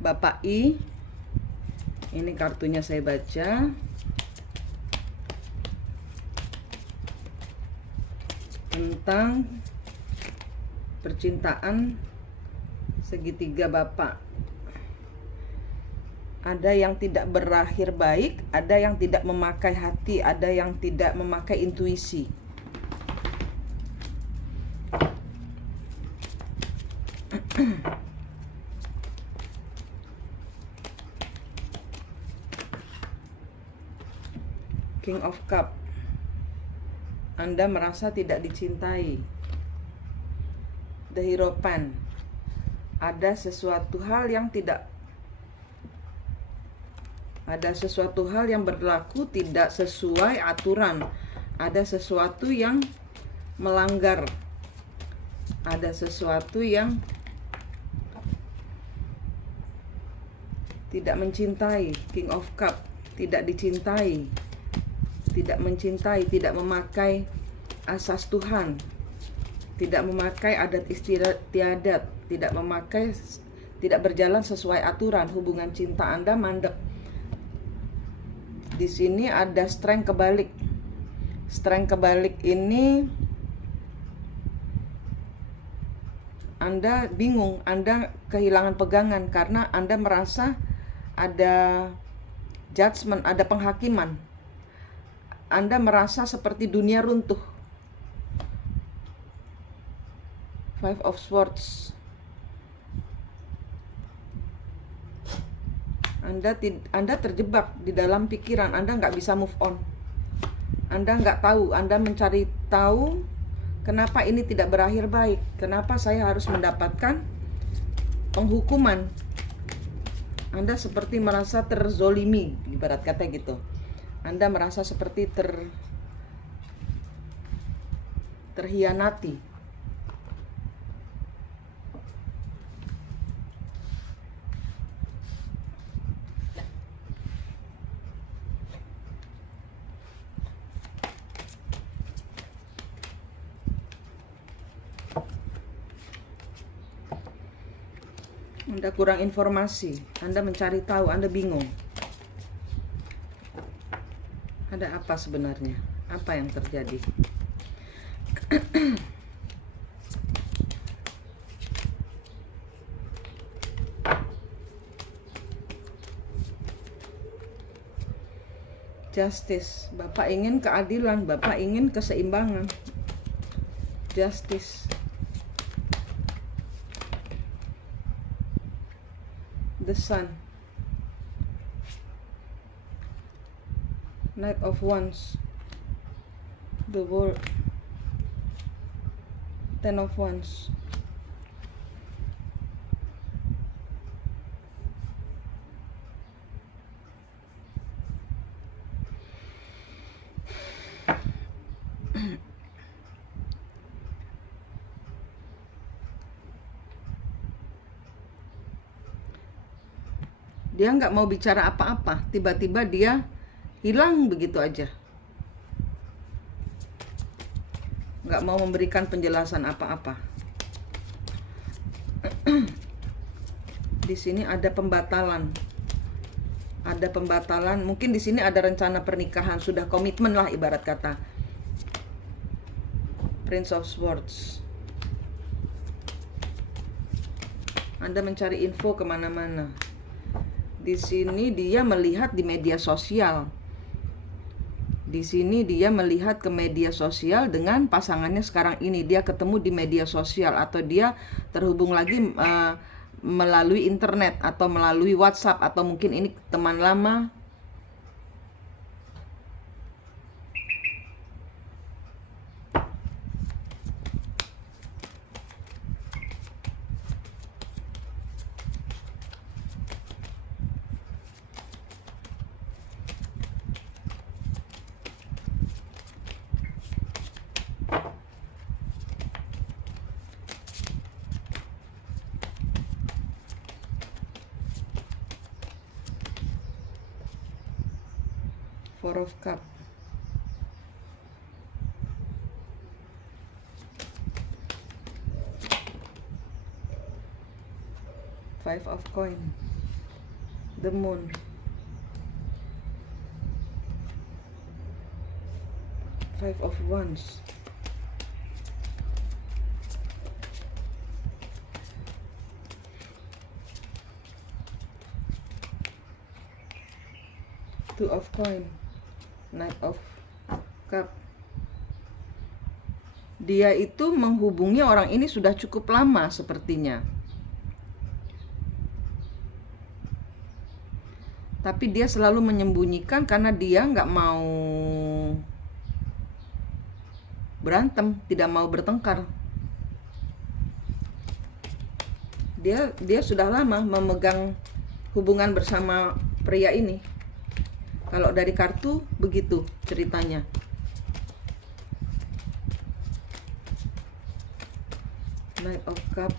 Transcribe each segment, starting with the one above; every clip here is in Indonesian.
Bapak I, ini kartunya saya baca. Tentang percintaan segitiga Bapak. Ada yang tidak berakhir baik, ada yang tidak memakai hati, ada yang tidak memakai intuisi. King of Cup. Anda merasa tidak dicintai. The Hierophant. Ada sesuatu hal yang berlaku tidak sesuai aturan. Ada sesuatu yang melanggar. Ada sesuatu yang tidak mencintai. King of Cup. Tidak dicintai, tidak mencintai, tidak memakai asas Tuhan, tidak memakai adat istiadat, tidak berjalan sesuai aturan. Hubungan cinta Anda mandek. Di sini ada strength kebalik. Strength kebalik ini Anda bingung, Anda kehilangan pegangan karena Anda merasa ada judgment, ada penghakiman. Anda merasa seperti dunia runtuh. Five of Swords. Anda terjebak di dalam pikiran. Anda nggak bisa move on. Anda nggak tahu. Anda mencari tahu kenapa ini tidak berakhir baik. Kenapa saya harus mendapatkan penghukuman. Anda seperti merasa terzolimi, ibarat kata gitu. Anda merasa seperti terhianati. Anda kurang informasi, Anda mencari tahu, Anda bingung. Ada apa sebenarnya? Apa yang terjadi? Justice. Bapak ingin keadilan, Bapak ingin keseimbangan. Justice. The Sun. Knight of Wands. The World. Ten of Wands. Dia nggak mau bicara apa-apa, tiba-tiba dia hilang begitu aja. Nggak mau memberikan penjelasan apa-apa. Di sini ada pembatalan. Ada pembatalan, mungkin di sini ada rencana pernikahan, sudah komitmen lah ibarat kata. Prince of Swords. Anda mencari info kemana-mana. Di sini dia melihat di media sosial. Di sini dia melihat ke media sosial dengan pasangannya sekarang ini. Dia ketemu di media sosial atau dia terhubung lagi melalui internet atau melalui WhatsApp atau mungkin ini teman lama. Four of Cups. Five of coin, the moon, five of wands, two of coin, knight of cup. Dia itu menghubungi orang ini sudah cukup lama sepertinya. Tapi dia selalu menyembunyikan karena dia nggak mau berantem, tidak mau bertengkar. Dia sudah lama memegang hubungan bersama pria ini. Kalau dari kartu begitu ceritanya. Knight of Cup,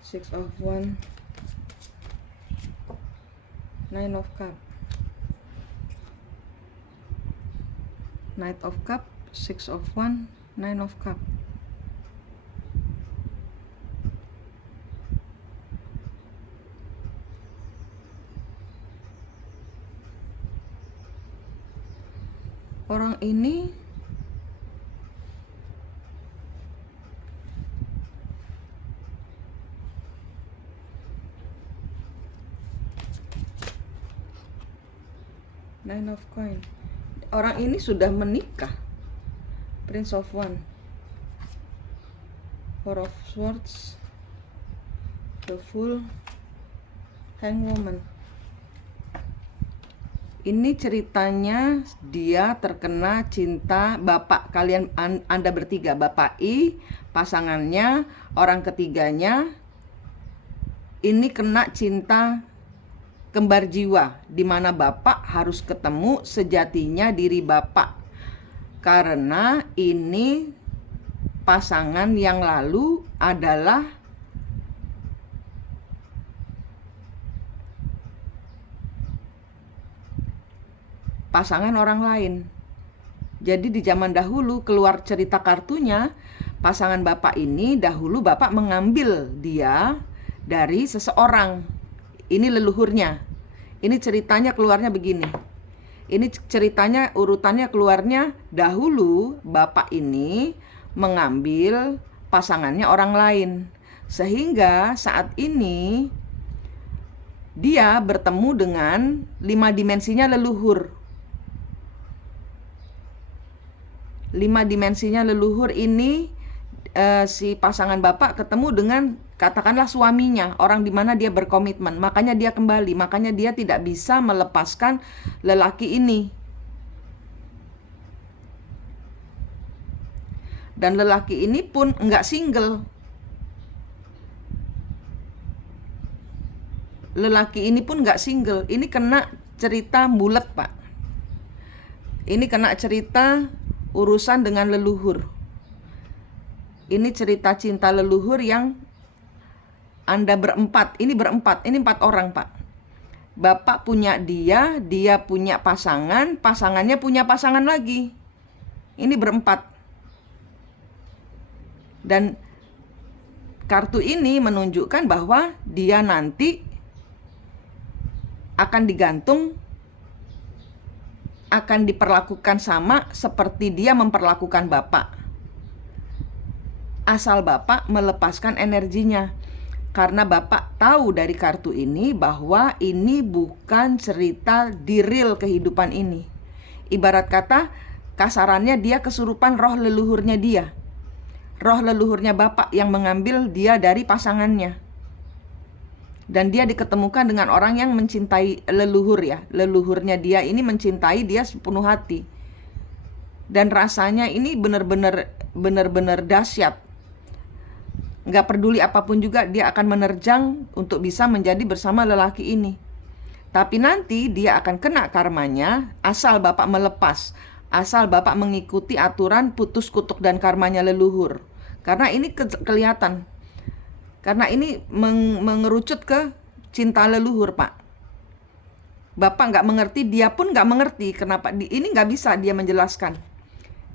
Six of Wands, Nine of Cup, Knight of Cup, Six of Wands, Nine of Cup. Orang ini Nine of Coin. Orang ini sudah menikah. Prince of Wands, Four of Swords, The Fool, Hangwoman. Ini ceritanya dia terkena cinta bapak kalian, Anda bertiga, bapak I, pasangannya, orang ketiganya. Ini kena cinta kembar jiwa, di mana bapak harus ketemu sejatinya diri bapak. Karena ini pasangan yang lalu adalah pasangan orang lain. Jadi di zaman dahulu keluar cerita kartunya, pasangan bapak ini dahulu bapak mengambil dia dari seseorang. Ini leluhurnya. Ini ceritanya keluarnya begini. Ini ceritanya urutannya keluarnya dahulu bapak ini mengambil pasangannya orang lain. Sehingga saat ini dia bertemu dengan 5 dimensinya leluhur. 5 dimensinya leluhur ini si pasangan bapak ketemu dengan katakanlah suaminya, orang di mana dia berkomitmen. Makanya dia kembali, makanya dia tidak bisa melepaskan lelaki ini. Dan lelaki ini pun enggak single. Lelaki ini pun enggak single. Ini kena cerita bulat, Pak. Ini kena cerita urusan dengan leluhur. Ini cerita cinta leluhur yang Anda berempat. Ini berempat, ini 4 orang, Pak. Bapak punya dia, dia punya pasangan, pasangannya punya pasangan lagi. Ini berempat. Dan kartu ini menunjukkan bahwa dia nanti akan digantung, akan diperlakukan sama seperti dia memperlakukan bapak. Asal bapak melepaskan energinya. Karena bapak tahu dari kartu ini bahwa ini bukan cerita di real kehidupan ini. Ibarat kata kasarannya dia kesurupan roh leluhurnya dia. Roh leluhurnya bapak yang mengambil dia dari pasangannya. Dan dia diketemukan dengan orang yang mencintai leluhur ya. Leluhurnya dia ini mencintai dia sepenuh hati. Dan rasanya ini benar-benar dahsyat. Nggak peduli apapun juga dia akan menerjang untuk bisa menjadi bersama lelaki ini. Tapi nanti dia akan kena karmanya asal bapak melepas. Asal bapak mengikuti aturan putus kutuk dan karmanya leluhur. Karena ini kelihatan. Karena ini mengerucut ke cinta leluhur, Pak. Bapak nggak mengerti, dia pun nggak mengerti kenapa. Ini nggak bisa dia menjelaskan.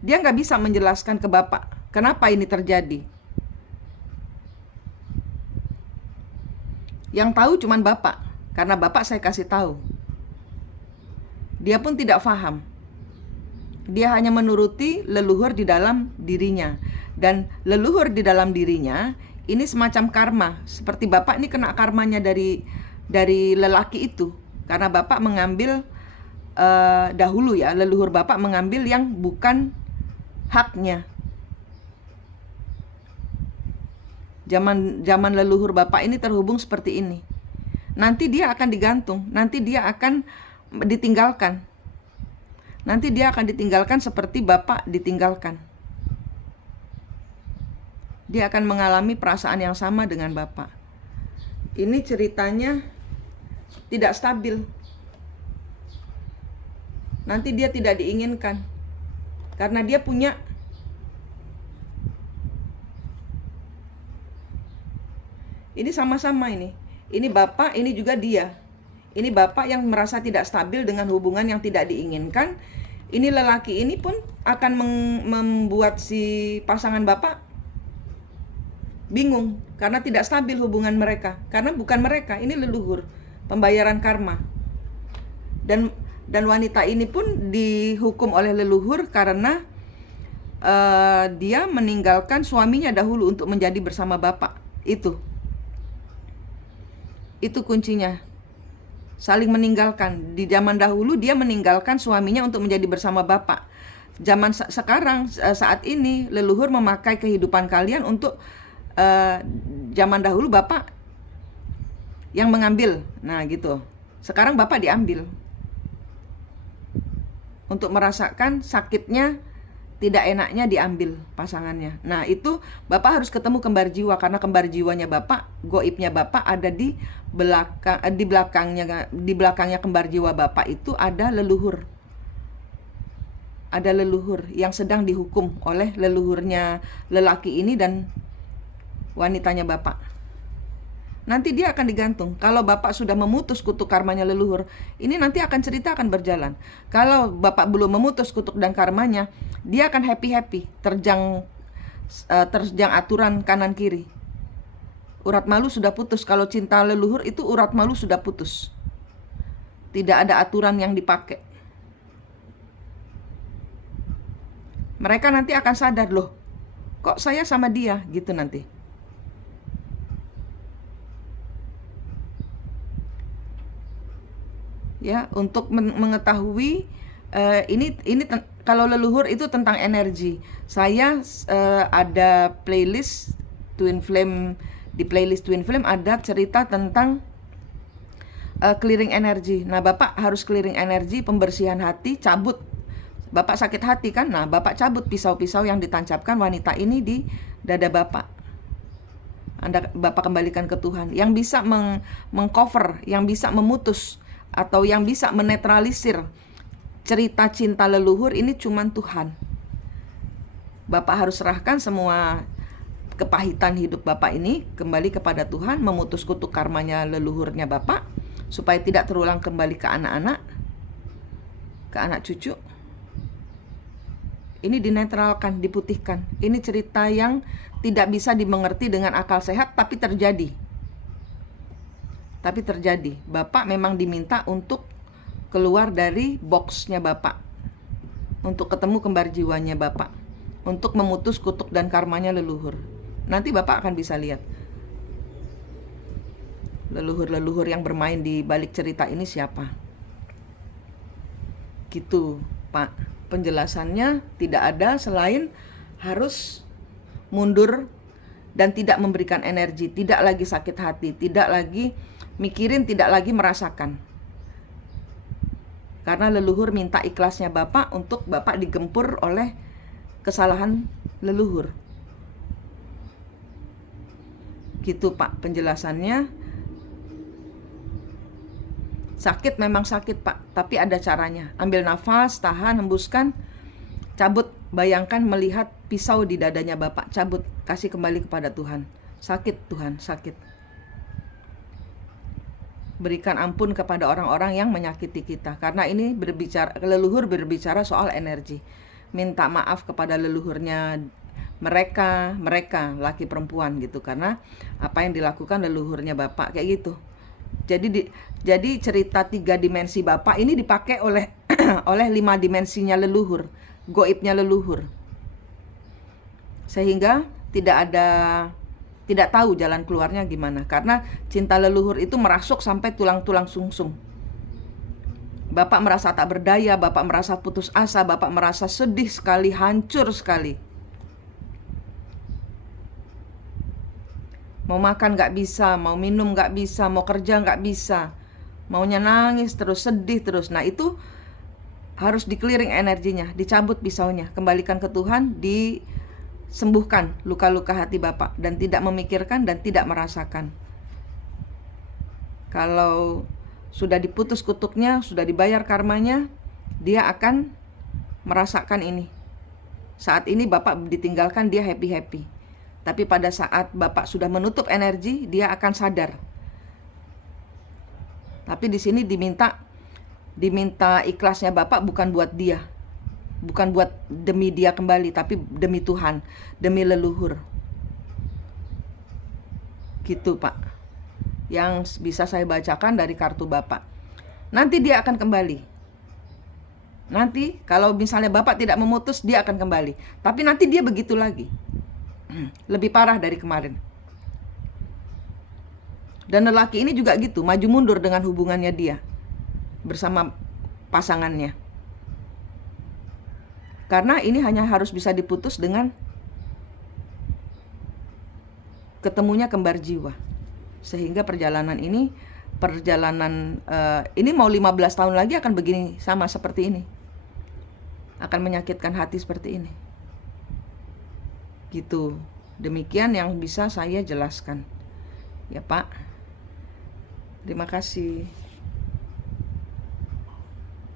Dia nggak bisa menjelaskan ke Bapak kenapa ini terjadi. Yang tahu cuman Bapak, karena Bapak saya kasih tahu. Dia pun tidak paham. Dia hanya menuruti leluhur di dalam dirinya. Dan leluhur di dalam dirinya ini semacam karma. Seperti Bapak ini kena karmanya dari lelaki itu. Karena Bapak mengambil dahulu ya, leluhur Bapak mengambil yang bukan haknya. Zaman leluhur Bapak ini terhubung seperti ini. Nanti dia akan digantung, nanti dia akan ditinggalkan. Nanti dia akan ditinggalkan seperti Bapak ditinggalkan. Dia akan mengalami perasaan yang sama dengan Bapak. Ini ceritanya tidak stabil. Nanti dia tidak diinginkan. Karena dia punya ini sama-sama ini. Ini Bapak, ini juga dia. Ini Bapak yang merasa tidak stabil dengan hubungan yang tidak diinginkan. Ini lelaki ini pun akan membuat si pasangan Bapak bingung karena tidak stabil hubungan mereka. Karena bukan mereka, ini leluhur, pembayaran karma. Dan wanita ini pun dihukum oleh leluhur karena dia meninggalkan suaminya dahulu untuk menjadi bersama Bapak. Itu kuncinya. Saling meninggalkan. Di zaman dahulu dia meninggalkan suaminya untuk menjadi bersama Bapak. Zaman sekarang saat ini leluhur memakai kehidupan kalian untuk zaman dahulu Bapak yang mengambil. Nah gitu. Sekarang Bapak diambil. Untuk merasakan sakitnya, tidak enaknya diambil pasangannya. Nah itu Bapak harus ketemu kembar jiwa. Karena kembar jiwanya Bapak, goibnya Bapak ada di belakangnya kembar jiwa Bapak itu ada leluhur. Ada leluhur yang sedang dihukum oleh leluhurnya lelaki ini dan wanitanya Bapak. Nanti dia akan digantung. Kalau Bapak sudah memutus kutuk karmanya leluhur, ini nanti cerita akan berjalan. Kalau Bapak belum memutus kutuk dan karmanya, dia akan happy-happy, terjang aturan kanan kiri. Urat malu sudah putus. Kalau cinta leluhur itu urat malu sudah putus. Tidak ada aturan yang dipakai. Mereka nanti akan sadar, loh, kok saya sama dia gitu nanti. Ya, untuk mengetahui ini kalau leluhur itu tentang energi. Saya ada playlist Twin Flame. Di playlist Twin Flame ada cerita tentang clearing energi. Nah, Bapak harus clearing energi, pembersihan hati, cabut. Bapak sakit hati kan? Nah, Bapak cabut pisau-pisau yang ditancapkan wanita ini di dada Bapak. Bapak kembalikan ke Tuhan. Yang bisa mengcover, yang bisa memutus, atau yang bisa menetralisir cerita cinta leluhur ini cuman Tuhan. Bapak harus serahkan semua kepahitan hidup Bapak ini kembali kepada Tuhan, memutus kutuk karmanya leluhurnya Bapak, supaya tidak terulang kembali ke anak-anak, ke anak cucu. Ini dinetralkan, diputihkan. Ini cerita yang tidak bisa dimengerti dengan akal sehat, tapi terjadi. Bapak memang diminta untuk keluar dari boxnya Bapak, untuk ketemu kembar jiwanya Bapak, untuk memutus kutuk dan karmanya leluhur. Nanti Bapak akan bisa lihat leluhur-leluhur yang bermain di balik cerita ini siapa. Gitu, Pak. Penjelasannya tidak ada selain harus mundur dan tidak memberikan energi, tidak lagi sakit hati, tidak lagi mikirin, tidak lagi merasakan. Karena leluhur minta ikhlasnya Bapak untuk Bapak digempur oleh kesalahan leluhur. Gitu, Pak, penjelasannya. Sakit memang sakit, Pak, tapi ada caranya. Ambil nafas, tahan, hembuskan, cabut. Bayangkan melihat pisau di dadanya Bapak, cabut, kasih kembali kepada Tuhan. Sakit, Tuhan, sakit. Berikan ampun kepada orang-orang yang menyakiti kita. Karena ini leluhur berbicara soal energi. Minta maaf kepada leluhurnya mereka laki perempuan gitu, karena apa yang dilakukan leluhurnya Bapak kayak gitu. Jadi cerita 3 dimensi Bapak ini dipakai oleh oleh 5 dimensinya leluhur, goibnya leluhur. Sehingga tidak tahu jalan keluarnya gimana, karena cinta leluhur itu merasuk sampai tulang-tulang sungsum. Bapak merasa tak berdaya, Bapak merasa putus asa, Bapak merasa sedih sekali, hancur sekali. Mau makan gak bisa, mau minum gak bisa, mau kerja gak bisa, maunya nangis terus, sedih terus. Nah itu harus di-clearing energinya, dicabut pisaunya, kembalikan ke Tuhan, disembuhkan luka-luka hati Bapak, dan tidak memikirkan dan tidak merasakan. Kalau sudah diputus kutuknya, sudah dibayar karmanya, dia akan merasakan ini. Saat ini Bapak ditinggalkan, dia happy-happy. Tapi pada saat Bapak sudah menutup energi, dia akan sadar. Tapi di sini diminta ikhlasnya Bapak bukan buat dia. Bukan buat demi dia kembali, tapi demi Tuhan, demi leluhur. Gitu Pak. Yang bisa saya bacakan dari kartu Bapak. Nanti dia akan kembali. Nanti kalau misalnya Bapak tidak memutus, dia akan kembali. Tapi nanti dia begitu lagi. Lebih parah dari kemarin. Dan lelaki ini juga gitu, maju mundur dengan hubungannya dia bersama pasangannya. Karena ini hanya harus bisa diputus dengan ketemunya kembar jiwa. Sehingga perjalanan ini mau 15 tahun lagi akan begini, sama seperti ini. Akan menyakitkan hati seperti ini. Gitu. Demikian yang bisa saya jelaskan. Ya Pak. Terima kasih.